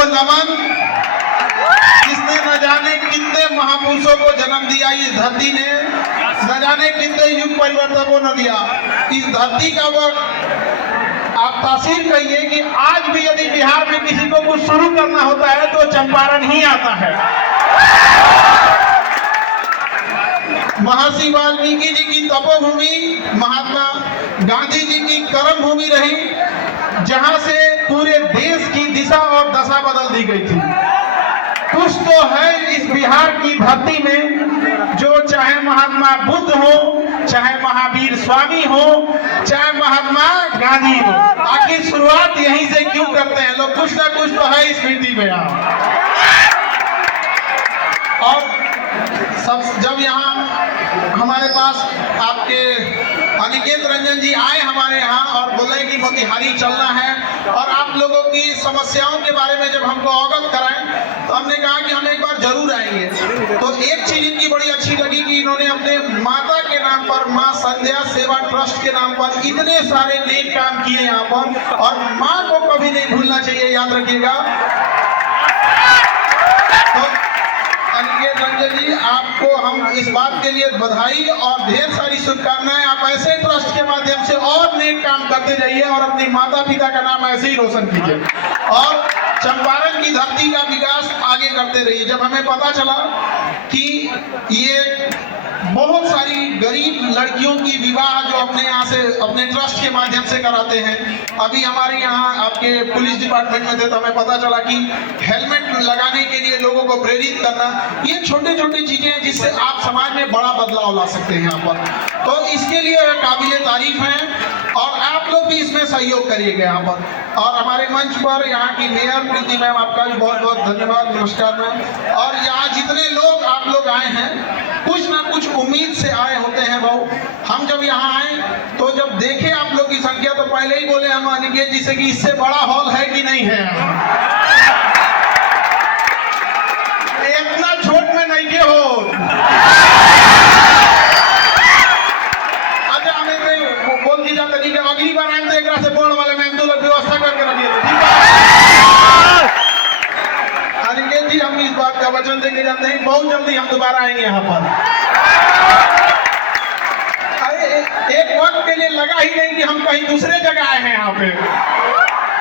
वो नमन जिसने न जाने कितने महापुरुषों को जन्म दिया इस धरती ने, न जाने कितने युग परिवर्तन को न दिया इस धरती का। वो आप तासीर कहिए कि आज भी यदि बिहार में किसी को कुछ शुरू करना होता है तो चंपारण ही आता है। महर्षि वाल्मीकि जी की तपोभूमि, महात्मा गांधी जी की कर्म भूमि रही, जहां से पूरे देश की दिशा और दशा बदल दी गई थी। कुछ तो है इस बिहार की धरती में जो चाहे महात्मा बुद्ध हो, चाहे महावीर स्वामी हो, चाहे महात्मा गांधी हो, आखिर शुरुआत यहीं से क्यों करते हैं लोग? कुछ ना कुछ तो है इस मिट्टी में यहाँ। और सब जब यहाँ हमारे पास आपके अनिकेत रंजन जी आए हमारे यहाँ और बोले कि मोतिहारी चलना है और आप लोगों की समस्याओं के बारे में जब हमको अवगत कराएं तो हमने कहा कि हम एक बार जरूर आएंगे। तो एक चीज इनकी बड़ी अच्छी लगी कि इन्होंने अपने माता के नाम पर, माँ संध्या सेवा ट्रस्ट के नाम पर इतने सारे नेक काम किए यहाँ पर, और माँ को कभी नहीं भूलना चाहिए, याद रखिएगा। तो अनिकेत रंजन जी, आपको हम इस बात के लिए बधाई और ढेर सारी शुभकामनाएं। आप ऐसे ट्रस्ट के माध्यम से और नेक काम करते जाइए और अपनी माता पिता का नाम ऐसे ही रोशन कीजिए और चंपारण की धरती का विकास आगे करते रहिए। जब हमें पता चला कि ये बहुत सारी गरीब लड़कियों की विवाह जो अपने यहाँ से, अपने ट्रस्ट के माध्यम से कराते हैं, अभी हमारे यहाँ आपके पुलिस डिपार्टमेंट में थे तो हमें पता चला कि हेलमेट लगाने के लिए लोगों को प्रेरित करना, ये छोटे छोटे चीजें हैं जिससे आप समाज में बड़ा बदलाव ला सकते हैं यहाँ पर। तो इसके लिए काबिले तारीफ हैं और आप लोग भी इसमें सहयोग करिएगा यहाँ पर। और हमारे मंच पर यहाँ की मेयर प्रीति मैम, आपका भी बहुत बहुत धन्यवाद, नमस्कार मैम। और यहाँ जितने लोग आप लोग आए हैं, कुछ ना कुछ उम्मीद से आए होते हैं भाऊ। हम जब यहाँ आए तो जब देखे आप लोग की संख्या तो पहले ही बोले हम अनिकेत जी से कि इससे बड़ा हॉल है कि नहीं है। इतना छोट में नहीं के हो। अच्छा हमें बोल दी जाता नहीं कि अगली बार आए तो एक से बोर्ड वाले में तो व्यवस्था करके रखिए। अनिकेत जी, हम इस बात का वचन देके जाते हैं बहुत जल्दी हम दोबारा आएंगे यहाँ पर। अरे एक वक्त के लिए लगा ही नहीं कि हम कहीं दूसरे जगह आए हैं यहाँ पे।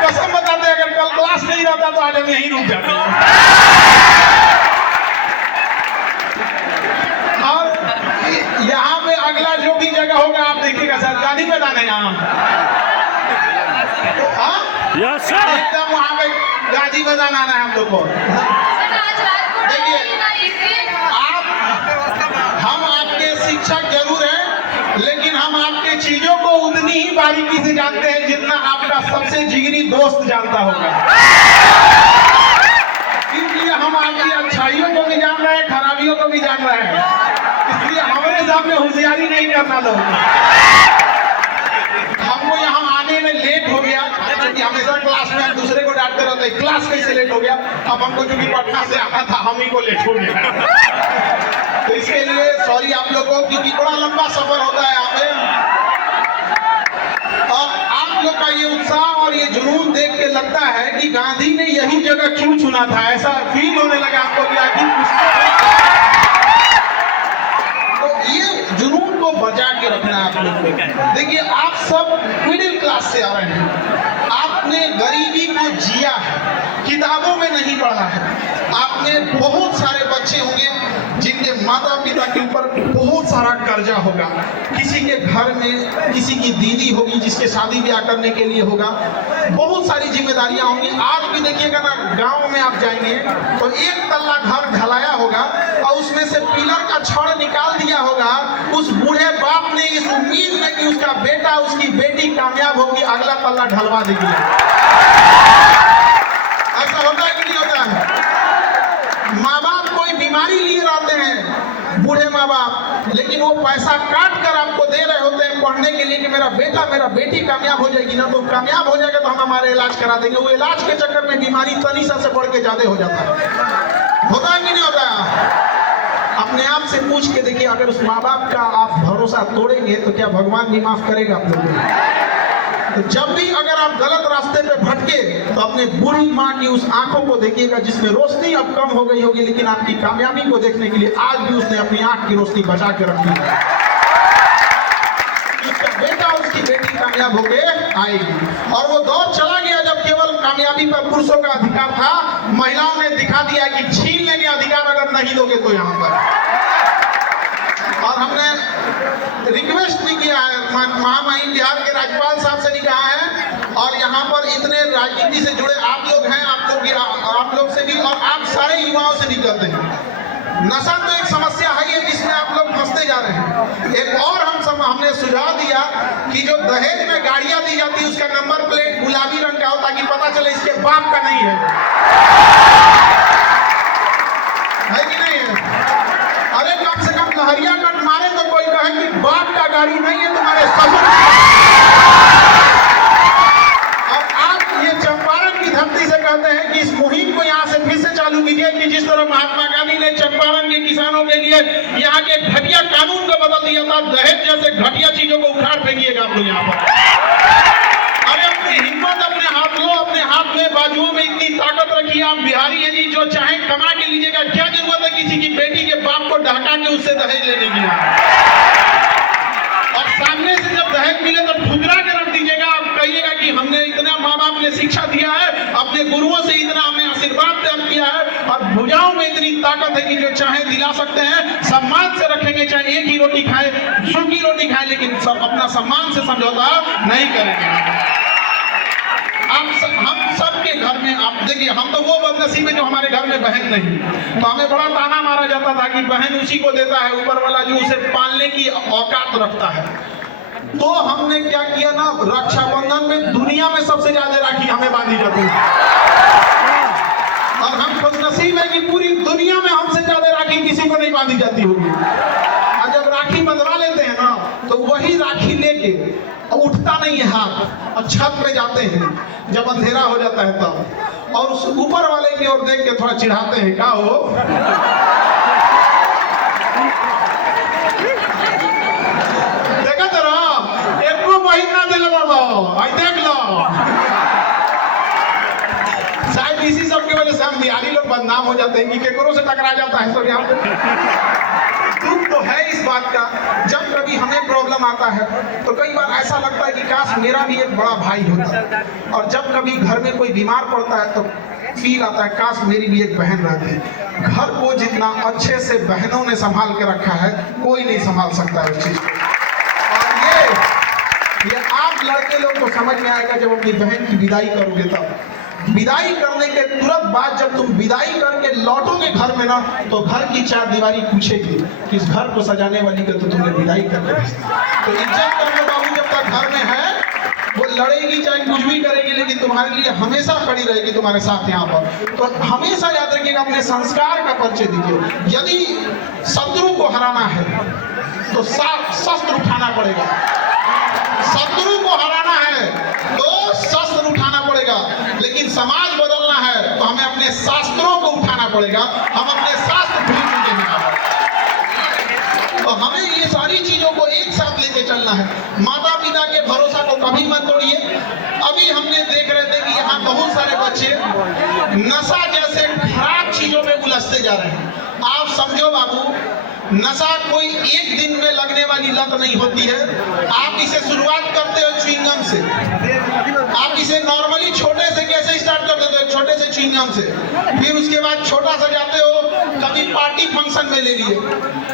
कसम बताते अगर कल क्लास नहीं रहता तो आज हम यहीं रुक जाते। और यहाँ पे अगला जो भी जगह होगा आप देखिएगा सर, गांधी मैदान है यहाँ। एकदम वहाँ पे गांधी मैदान आना है हम लोग को। देखिए हम आपके शिक्षक जरूर हैं, लेकिन हम आपके चीजों को उतनी ही बारीकी से जानते हैं जितना आपका सबसे जिगरी दोस्त जानता होगा। इसलिए हम आपकी अच्छाइयों को भी जान रहे हैं, खराबियों को भी जान रहे हैं। इसलिए हमारे सामने होशियारी नहीं करना लोग। हमको यहाँ आने में लेट हो गया क्योंकि हमेशा क्लास में हम दूसरे को डांटते रहते हैं, क्लास कैसे लेट हो गया। अब हमको जो भी पटना से आना था हम ही को लेट हो गया। तो इसके लिए सॉरी आप लोगों को, क्योंकि बड़ा लंबा सफर होता है यहाँ पे। और आप लोग का ये उत्साह और ये जुनून देख के लगता है कि गांधी ने यही जगह क्यों चुना था, ऐसा फील होने लगा हमको कि तो ये जुनून को बचा के रखना है आप लोग को। देखिए आप सब मिडिल क्लास से आ रहे हैं, आपने गरीबी को जिया है, किताबों में नहीं पढ़ा है। आपने बहुत सारे बच्चे होंगे जिनके माता पिता के ऊपर बहुत सारा कर्जा होगा, किसी के घर में किसी की दीदी होगी जिसके शादी ब्याह करने के लिए होगा, बहुत सारी जिम्मेदारियां होंगी। आज भी देखिएगा ना, गांव में आप जाएंगे तो एक तल्ला घर ढलाया होगा और उसमें से पिलर का छड़ निकाल दिया होगा। उस बूढ़े बाप ने इस उम्मीद में कि उसका बेटा उसकी बेटी कामयाब होगी, अगला तल्ला ढलवा देगी। ऐसा होता है कि नहीं होता है? माँ बाप कोई बीमारी लिए रहते हैं, बूढ़े माँ बाप, लेकिन वो पैसा काट कर आपको दे रहे होते हैं पढ़ने के लिए कि मेरा बेटा मेरा बेटी कामयाब हो जाएगी ना, तो कामयाब हो जाएगा तो हम हमारे इलाज करा देंगे। वो इलाज के चक्कर में बीमारी तनीसा से बढ़ के ज्यादा हो जाता है। होता है कि नहीं होता है? अपने आप से पूछ के देखिए, अगर उस माँ बाप का आप भरोसा तोड़ेंगे तो क्या भगवान भी माफ करेगा आप लोगों को? तो जब भी अगर आप गलत रास्ते पे भटके तो अपने बूढ़ी माँ की उस आंखों को देखिएगा जिसमें रोशनी अब कम हो गई होगी, लेकिन आपकी कामयाबी को देखने के लिए आज भी उसने अपनी आंख की रोशनी बचा के रखी है। उसका बेटा उसकी बेटी कामयाब होके आएगी। और वो दौर चला गया जब केवल कामयाबी पर पुरुषों का अधिकार था, महिलाओं ने दिखा दिया कि छीन लेंगे अधिकार अगर नहीं दोगे तो यहाँ पर। और हमने रिक्वेस्ट भी किया है, महामहिम बिहार के राज्यपाल साहब से भी कहा है, और यहाँ पर इतने राजनीति से जुड़े आप लोग हैं, आप लोग से भी और आप सारे युवाओं से भी कहते हैं, नशा तो एक समस्या है जिसमें आप लोग फंसते जा रहे हैं। एक और हमने सुझाव दिया कि जो दहेज में गाड़ियां दी जाती है उसका नंबर प्लेट गुलाबी रंग का हो ताकि पता चले इसके बाप का नहीं है कि नहीं है। अरे कम से कम लहरिया कट मारे तो कोई कहे कि बाप का गाड़ी नहीं है तुम्हारे ससुर। और आप ये चंपारण की धरती से कहते हैं कि इस मुहिम को यहाँ से फिर से चालू कीजिए कि जिस तरह महात्मा गांधी ने चंपारण के किसानों के लिए यहाँ के घटिया कानून को बदल दिया था, दहेज जैसे घटिया चीजों को उखाड़ फेंकिएगा आप लोग यहाँ पर। अरे अपनी हिम्मत अपने हाथ लो, अपने हाथ में बाजुओं में इतनी ताकत रखिए। आप बिहारी हैं जी, जो चाहे कमा के लीजिएगा, क्या जरूरत है किसी की बेटी के बाप को ढका के उससे दहेज लेने की। और सामने से जब दहेज मिले तो ठुकरा के रख दीजिएगा। आप कहिएगा कि हमने इतना माँ बाप ने शिक्षा दिया है, अपने गुरुओं से इतना हमने आशीर्वाद प्राप्त किया है, और भुजाओं में इतनी ताकत है कि जो चाहे दिला सकते हैं, सम्मान से रखेंगे। चाहे एक ही रोटी खाए, सूखी रोटी खाए, लेकिन अपना सम्मान से समझौता नहीं करेंगे। हम सबके घर में आप देखिए, हम तो वो बदनसीब है जो हमारे घर में बहन नहीं, तो हमें बड़ा ताना मारा जाता था कि बहन उसी को देता है ऊपर वाला जो उसे पालने की औकात रखता है। तो हमने क्या किया ना, रक्षाबंधन में दुनिया में सबसे ज्यादा राखी हमें बांधी जाती है, और हम खुशनसीब है कि पूरी दुनिया में हमसे ज्यादा राखी किसी को नहीं बांधी जाती होगी। और जब राखी बंधवा लेते हैं ना, तो वही राखी लेके उठता नहीं है हाथ, और छत पे जाते हैं जब अंधेरा हो जाता है तब, और उस ऊपर वाले की ओर देख के थोड़ा चिढ़ाते हैं, क्या हो देखा तेरा एक महीना दिल देख लो। शायद इसी सब की वजह से हम बिहारी लोग बदनाम हो जाते हैं कि केकरों से टकरा जाता है सब यहाँ पे। दुख तो है इस बात का, जब कभी हमें प्रॉब्लम आता है तो कई बार ऐसा लगता है कि काश मेरा भी एक बड़ा भाई होता, और जब कभी घर में कोई बीमार पड़ता है तो फील आता है काश मेरी भी एक बहन रहती। घर को जितना अच्छे से बहनों ने संभाल के रखा है, कोई नहीं संभाल सकता है उस चीज को। और ये आप लड़के लोग को समझ में आएगा जब अपनी बहन की विदाई करोगे तब। विदाई करने के तुरंत बाद जब तुम विदाई करके लौटोगे घर में ना, तो घर की चार दीवारी पूछेगी कि इस घर को सजाने वाली का तो तुमने विदाई करके तो इज्जत करने बाबू जब तक घर में है, वो लड़ेगी चाहे कुछ भी करेगी, लेकिन तुम्हारे लिए हमेशा खड़ी रहेगी तुम्हारे साथ यहाँ पर। तो हमेशा याद रखिएगा, अपने संस्कार का परिचय दीजिए। यदि शत्रु को हराना है तो शस्त्र उठाना पड़ेगा, शत्रु को हराना है तो शस्त्र उठाना पड़ेगा, लेकिन समाज बदलना है तो हमें अपने शास्त्रों को उठाना पड़ेगा। हम अपने शास्त्र भूल चुके हैं, तो हमें ये सारी चीजों को एक साथ लेके चलना है। माता पिता के भरोसा को कभी मत तोड़िए। अभी हमने देख रहे थे कि यहाँ बहुत सारे बच्चे नशा जैसे खराब चीजों में उलझते जा रहे हैं। आप समझो बाबू, नशा कोई एक दिन में लगने वाली लत नहीं होती है। आप इसे शुरुआत करते हो च्युइंगम से, आप इसे नॉर्मली छोटे से कैसे स्टार्ट कर देते हो, छोटे से च्युइंगम से, फिर उसके बाद छोटा सा जाते हो, कभी पार्टी फंक्शन में ले लिए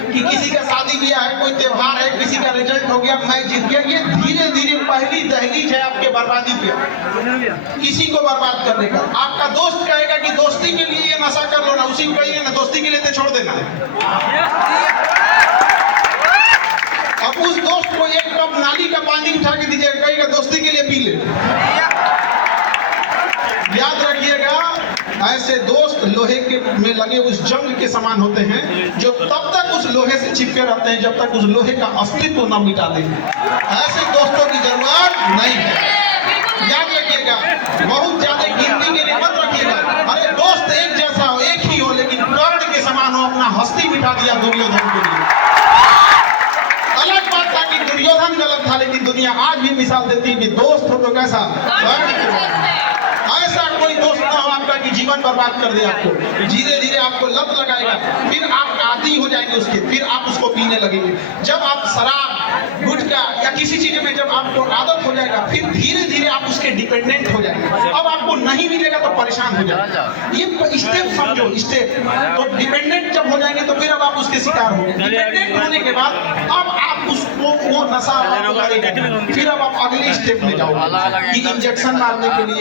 कि किसी का शादी किया है, कोई त्योहार है, किसी का रिजल्ट हो गया, मैं जीत गया। ये धीरे धीरे पहली दहलीज है आपके बर्बादी पे, किसी को बर्बाद करने का। आपका दोस्त कहेगा कि दोस्ती के लिए ये नशा कर लो ना, उसी को कहिए ना दोस्ती के लिए तो छोड़ देना है। अब उस दोस्त को एक कप नाली का पानी उठा के दीजिए, कहेगा दोस्ती के लिए पी ले। याद रखिएगा, ऐसे दोस्त लोहे के में लगे उस जंग के समान होते हैं जो तब तक उस लोहे से चिपके रहते हैं जब तक उस लोहे का अस्तित्व न मिटा दें। ऐसे दोस्तों की जरूरत नहीं है। याद रखिएगा, बहुत ज्यादा गिनती के लिए मत रखिएगा। अरे दोस्त एक जैसा हो, एक ही हो, लेकिन कर्ण के समान हो, अपना हस्ती मिटा दिया दुर्योधन के लिए। अलग बात था कि दुर्योधन गलत था, लेकिन दुनिया आज भी मिसाल देती है कि दोस्त हो तो कैसा, ऐसा कोई दोस्त ना हो आपका कि जीवन बर्बाद कर दे आपको। धीरे धीरे आपको लत लगाएगा, फिर आप आदी हो जाएंगे उसके, फिर आप उसको पीने लगेंगे। जब आप शराब, गुटखा या किसी चीज में जब आपको आदत हो जाएगा, फिर धीरे धीरे आप उसके डिपेंडेंट हो जाएंगे। अब आपको नहीं मिलेगा तो परेशान हो जाएगा। ये स्टेप समझो, स्टेप। तो डिपेंडेंट जब हो जाएंगे तो फिर अब आप उसके शिकार हो। डिपेंडेंट होने के बाद अब आप उसको वो नशा करेगा, फिर अब आप अगले स्टेप में जाओगे कि इंजेक्शन मारने के लिए